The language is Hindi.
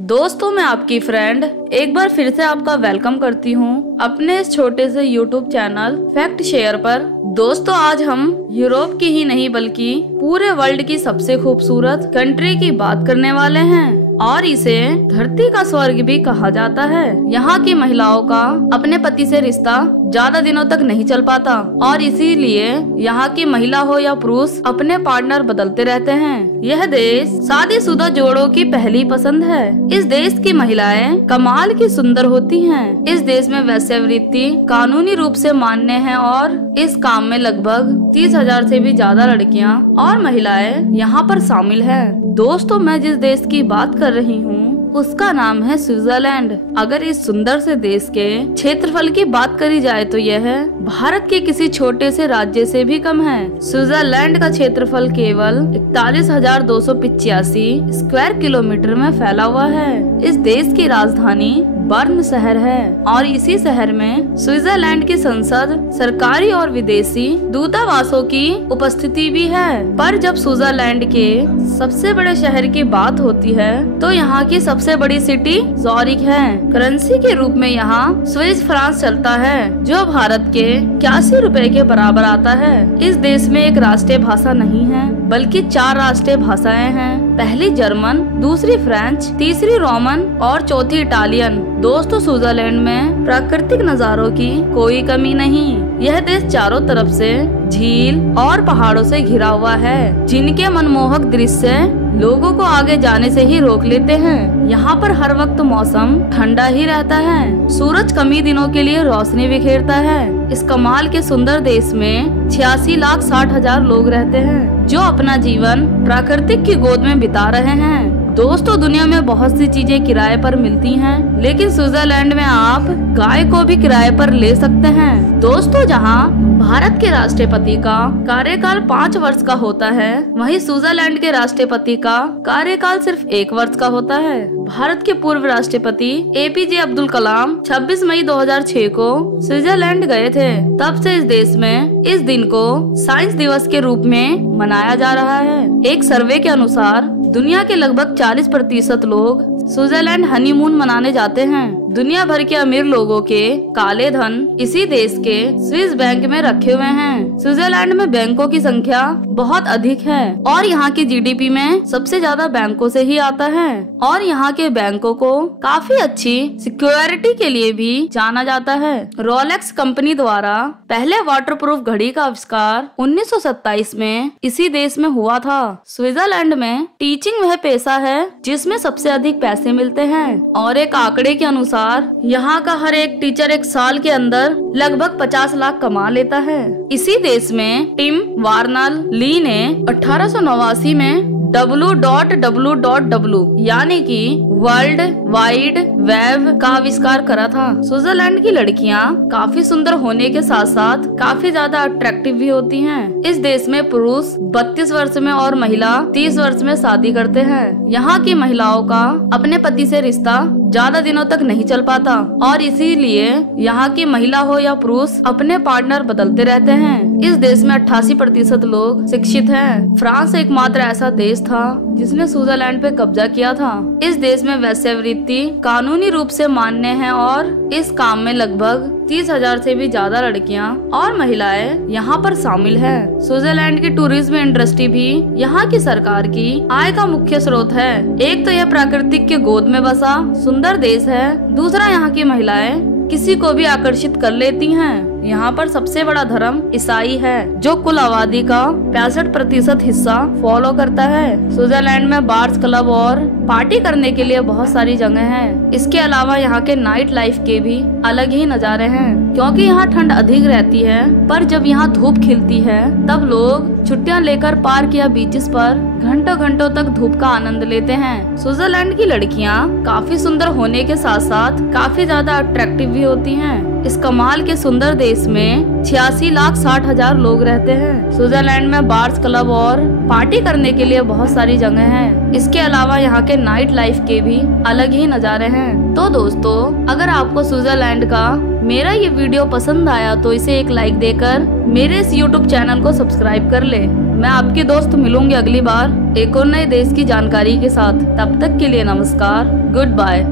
दोस्तों, मैं आपकी फ्रेंड एक बार फिर से आपका वेलकम करती हूँ अपने इस छोटे से यूट्यूब चैनल फैक्ट शेयर पर। दोस्तों, आज हम यूरोप की ही नहीं बल्कि पूरे वर्ल्ड की सबसे खूबसूरत कंट्री की बात करने वाले हैं और इसे धरती का स्वर्ग भी कहा जाता है। यहाँ की महिलाओं का अपने पति से रिश्ता ज्यादा दिनों तक नहीं चल पाता और इसीलिए यहाँ की महिला हो या पुरुष अपने पार्टनर बदलते रहते हैं। यह देश शादीशुदा जोड़ों की पहली पसंद है। इस देश की महिलाएं कमाल की सुंदर होती हैं। इस देश में वेश्यावृत्ति कानूनी रूप से मान्य है और इस काम में लगभग 30,000 से भी ज्यादा लड़कियां और महिलाएं यहाँ पर शामिल हैं। दोस्तों, मैं जिस देश की बात कर रही हूँ उसका नाम है स्विट्जरलैंड। अगर इस सुंदर से देश के क्षेत्रफल की बात करी जाए तो यह भारत के किसी छोटे से राज्य से भी कम है। स्विट्जरलैंड का क्षेत्रफल केवल 41,285 स्क्वायर किलोमीटर में फैला हुआ है। इस देश की राजधानी बर्न शहर है और इसी शहर में स्विट्जरलैंड की संसद, सरकारी और विदेशी दूतावासों की उपस्थिति भी है। पर जब स्विट्जरलैंड के सबसे बड़े शहर की बात होती है तो यहाँ की सबसे बड़ी सिटी ज़ोरिक है। करेंसी के रूप में यहाँ स्विस फ्रांस चलता है जो भारत के 81 रुपए के बराबर आता है। इस देश में एक राष्ट्रीय भाषा नहीं है बल्कि 4 राष्ट्रीय भाषाएं हैं। पहली जर्मन, दूसरी फ्रेंच, तीसरी रोमन और चौथी इटालियन। दोस्तों, स्विट्जरलैंड में प्राकृतिक नज़ारों की कोई कमी नहीं। यह देश चारों तरफ से झील और पहाड़ों से घिरा हुआ है जिनके मनमोहक दृश्य लोगों को आगे जाने से ही रोक लेते हैं। यहाँ पर हर वक्त मौसम ठंडा ही रहता है। सूरज कम ही दिनों के लिए रोशनी बिखेरता है। इस कमाल के सुंदर देश में 86,60,000 लोग रहते हैं जो अपना जीवन प्राकृतिक की गोद में बिता रहे हैं। दोस्तों, दुनिया में बहुत सी चीजें किराए पर मिलती हैं, लेकिन स्विट्जरलैंड में आप गाय को भी किराए पर ले सकते हैं। दोस्तों, जहां भारत के राष्ट्रपति का कार्यकाल 5 वर्ष का होता है, वहीं स्विट्जरलैंड के राष्ट्रपति का कार्यकाल सिर्फ 1 वर्ष का होता है। भारत के पूर्व राष्ट्रपति APJ अब्दुल कलाम 26 मई 2006 को स्विट्जरलैंड गए थे। तब से इस देश में इस दिन को साइंस दिवस के रूप में मनाया जा रहा है। एक सर्वे के अनुसार दुनिया के लगभग 40% लोग स्विट्जरलैंड हनीमून मनाने जाते हैं। दुनिया भर के अमीर लोगों के काले धन इसी देश के स्विस बैंक में रखे हुए हैं। स्विट्जरलैंड में बैंकों की संख्या बहुत अधिक है और यहाँ की GDP में सबसे ज्यादा बैंकों से ही आता है और यहाँ के बैंकों को काफी अच्छी सिक्योरिटी के लिए भी जाना जाता है। रोलेक्स कंपनी द्वारा पहले वाटरप्रूफ घड़ी का आविष्कार 1927 में इसी देश में हुआ था। स्विट्जरलैंड में टीचिंग वह पेशा है जिसमें सबसे अधिक पैसे मिलते हैं और एक आंकड़े के अनुसार यहाँ का हर एक टीचर एक साल के अंदर लगभग 50 लाख कमा लेता है। इसी देश में टिम वार्नर ली ने 1889 में www यानी कि वर्ल्ड वाइड वेब का आविष्कार करा था। स्विट्जरलैंड की लड़कियां काफी सुंदर होने के साथ साथ काफी ज्यादा अट्रैक्टिव भी होती हैं। इस देश में पुरुष 32 वर्ष में और महिला 30 वर्ष में शादी करते हैं। यहाँ की महिलाओं का अपने पति से रिश्ता ज्यादा दिनों तक नहीं चल पाता और इसीलिए यहाँ की महिला हो या पुरुष अपने पार्टनर बदलते रहते हैं। इस देश में 88% लोग शिक्षित हैं। फ्रांस एकमात्र ऐसा देश था जिसने स्विट्जरलैंड पे कब्जा किया था। इस देश में वेश्यावृत्ति कानूनी रूप से मान्य है और इस काम में लगभग 30,000 से भी ज्यादा लड़कियां और महिलाएं यहाँ पर शामिल हैं। स्विट्जरलैंड की टूरिज्म इंडस्ट्री भी यहाँ की सरकार की आय का मुख्य स्रोत है। एक तो यह प्राकृतिक के गोद में बसा सुंदर देश है, दूसरा यहाँ की महिलाएं किसी को भी आकर्षित कर लेती हैं। यहाँ पर सबसे बड़ा धर्म ईसाई है जो कुल आबादी का 65% हिस्सा फॉलो करता है। स्विट्जरलैंड में बार्स, क्लब और पार्टी करने के लिए बहुत सारी जगह हैं। इसके अलावा यहाँ के नाइट लाइफ के भी अलग ही नज़ारे हैं क्योंकि यहाँ ठंड अधिक रहती है। पर जब यहाँ धूप खिलती है तब लोग छुट्टियाँ लेकर पार्क या बीचेस पर घंटों घंटों तक धूप का आनंद लेते हैं। स्विट्जरलैंड की लड़कियाँ काफी सुंदर होने के साथ साथ काफी ज्यादा अट्रैक्टिव भी होती हैं। इस कमाल के सुंदर देश में 86,60,000 लोग रहते हैं। स्विट्जरलैंड में बार्स, क्लब और पार्टी करने के लिए बहुत सारी जगह हैं। इसके अलावा यहाँ के नाइट लाइफ के भी अलग ही नज़ारे हैं। तो दोस्तों, अगर आपको स्विट्जरलैंड का मेरा ये वीडियो पसंद आया तो इसे एक लाइक देकर मेरे इस YouTube चैनल को सब्सक्राइब कर ले। मैं आपके दोस्त मिलूंगी अगली बार एक और नए देश की जानकारी के साथ। तब तक के लिए नमस्कार, गुड बाय।